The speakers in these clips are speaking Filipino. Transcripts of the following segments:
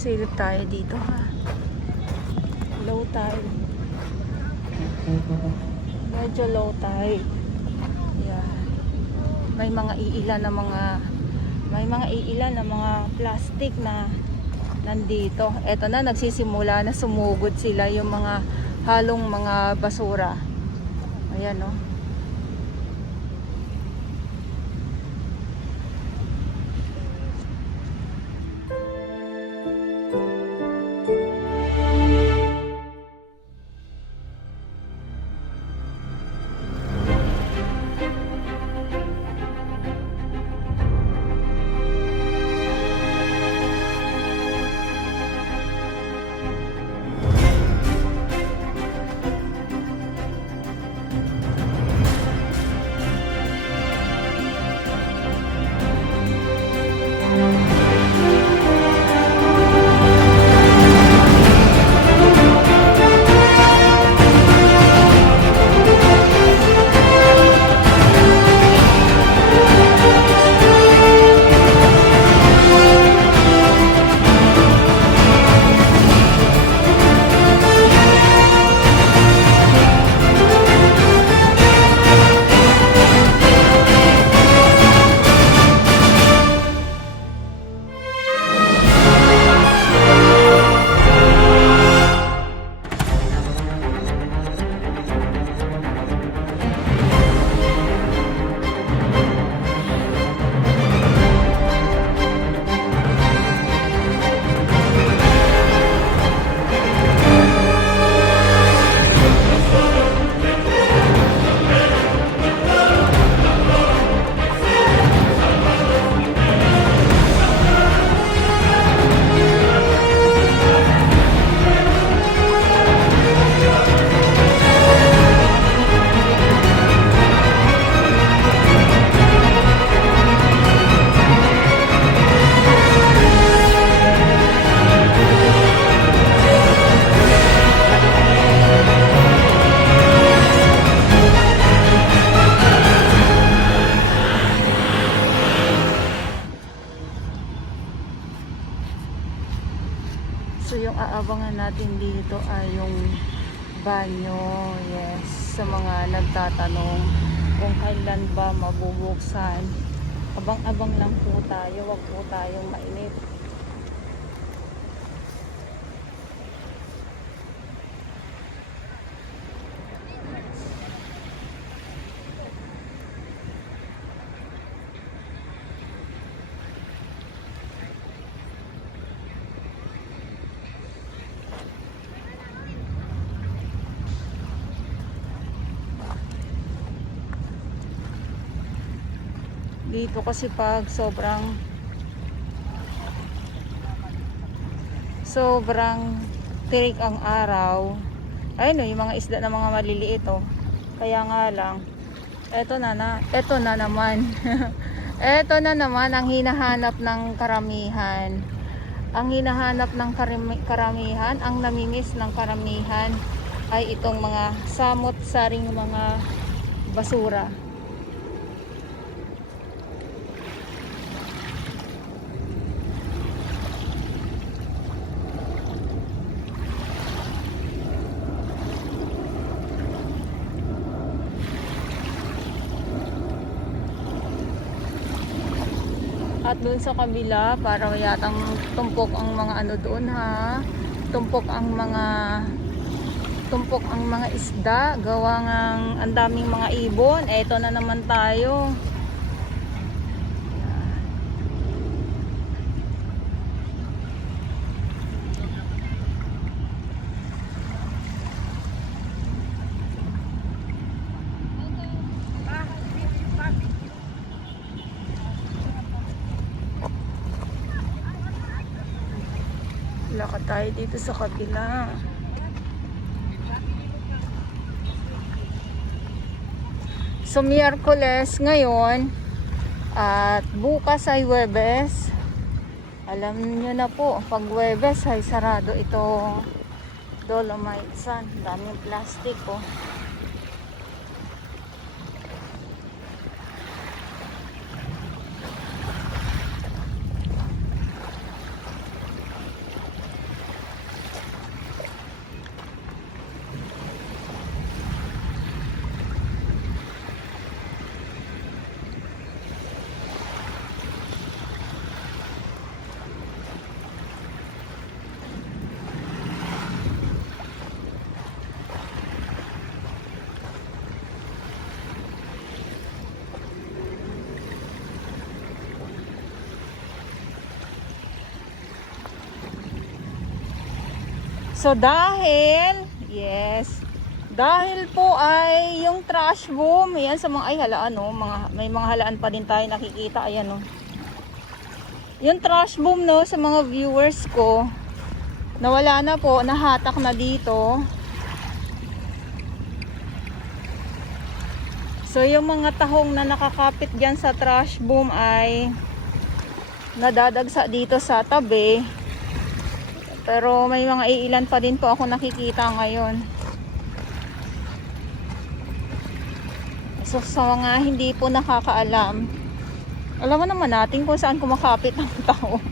Silip tayo dito ha. Low tide. Medyo low tide. Yan. May mga iilan na mga plastic na nandito. Eto na, nagsisimula na sumugod sila yung mga halong mga basura. Ayan, no. So yung aabangan natin dito ay yung banyo. Yes, sa mga nagtatanong kung kailan ba mabubuksan. Abang-abang lang po tayo, wag po tayong mainip. Dito kasi pag sobrang tirik ang araw, ayun, yung mga isda na mga maliliit, oh. Kaya nga lang, eto na naman eto na naman ang hinahanap ng karamihan. Ang hinahanap ng karamihan, ang namimiss ng karamihan ay itong mga samot-saring mga basura. At doon sa kabila, para yatang tumpok ang mga ano doon, ha. Tumpok ang mga isda, gawa ngang ang daming mga ibon. Eto na naman tayo. Lakad tayo dito sa kabila. So Miyerkules ngayon at bukas ay Huwebes. Alam niyo na po, pag Huwebes ay sarado itong Dolomite Sun. Daming plastic, oh. So dahil po ay yung trash boom, ayan sa mga ay halaan no, may mga halaan pa din tayo nakikita, ayan no. Yung trash boom no sa mga viewers ko, nawala na po, nahatak na dito. So yung mga tahong na nakakapit diyan sa trash boom ay nadadagsa dito sa tabi. Pero may mga iilan pa din po ako nakikita ngayon. So sa mga hindi po nakakaalam, alam mo naman natin kung saan kumakapit ang taho.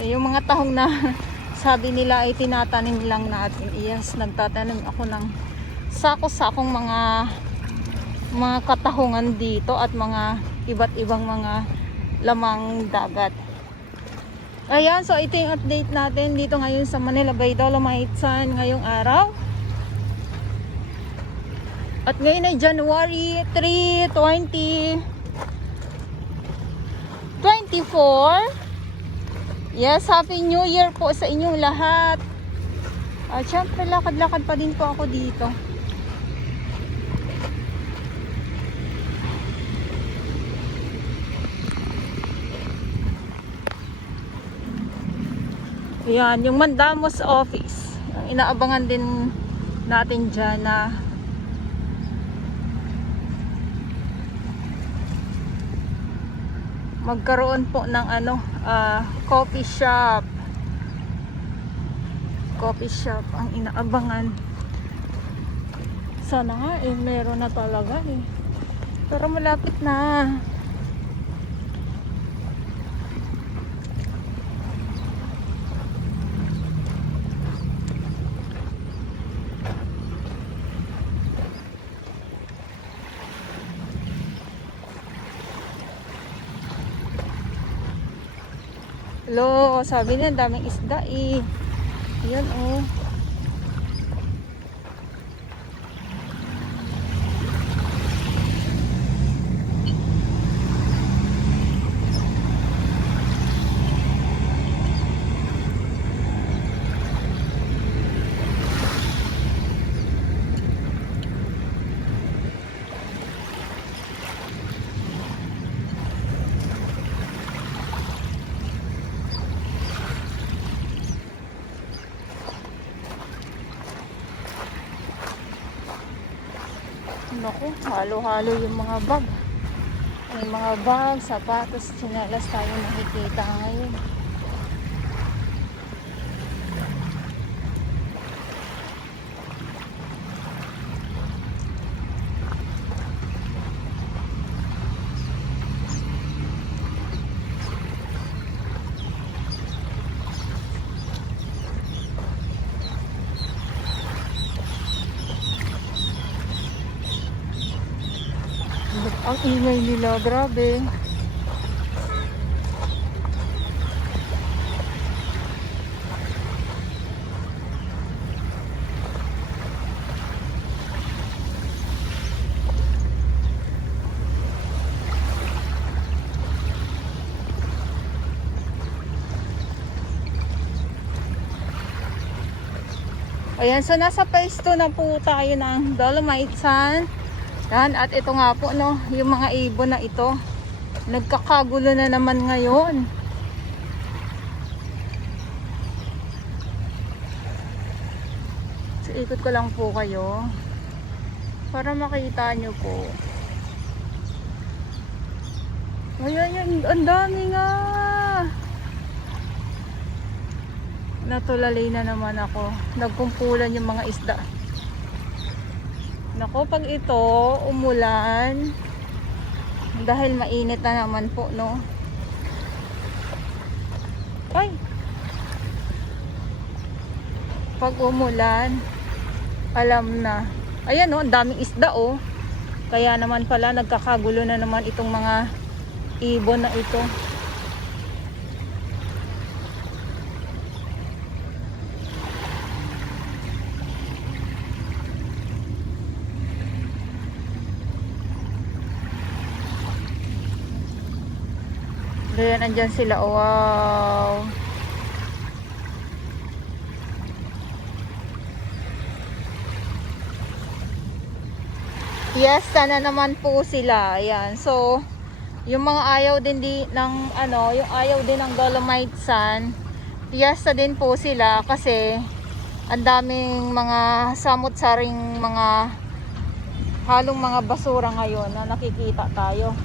Yung mga tahong na sabi nila ay tinatanim lang natin. Yes, nagtatanim ako ng sako-sakong mga katahungan dito at mga iba't ibang mga lamang dagat. Ayan, so ito yung update natin dito ngayon sa Manila Bay Dolomites ngayong araw. At ngayon ay January 3, 2024. Yes, Happy New Year po sa inyong lahat. At syempre lakad-lakad pa din po ako dito. Ayan, yung Mandamos office. Ang inaabangan din natin dyan na magkaroon po ng coffee shop. Coffee shop ang inaabangan. Sana nga meron na talaga pero malapit na. Lo, sabi niya daming isda Yan oh. Naku, halo-halo yung mga bag. May mga bag, sapatos, tsinelas tayo nakikita ngayon. Ang ingay nila, grabe. Ayan, so nasa phase 2 na po tayo ng Dolomites. Yan, at ito nga po no, yung mga ibon na ito nagkakagulo na naman ngayon. So ikot ko lang po kayo para makita nyo po. Ayan yan, ang dami nga. Natulalay na naman ako. Nagkumpulan yung mga isda. Nako, pag ito umulan dahil mainit na naman po no. Ay, pag umulan alam na. Ayan oh, ang daming isda oh. Kaya naman pala nagkakagulo na naman itong mga ibon na ito. Ayan, andyan sila. Wow. Fiesta na naman po sila. Ayan. So, yung mga ayaw din ng ano, yung ayaw din ng Dolomite Sun, fiesta din po sila kasi ang daming mga samot-saring mga halong mga basura ngayon na nakikita tayo.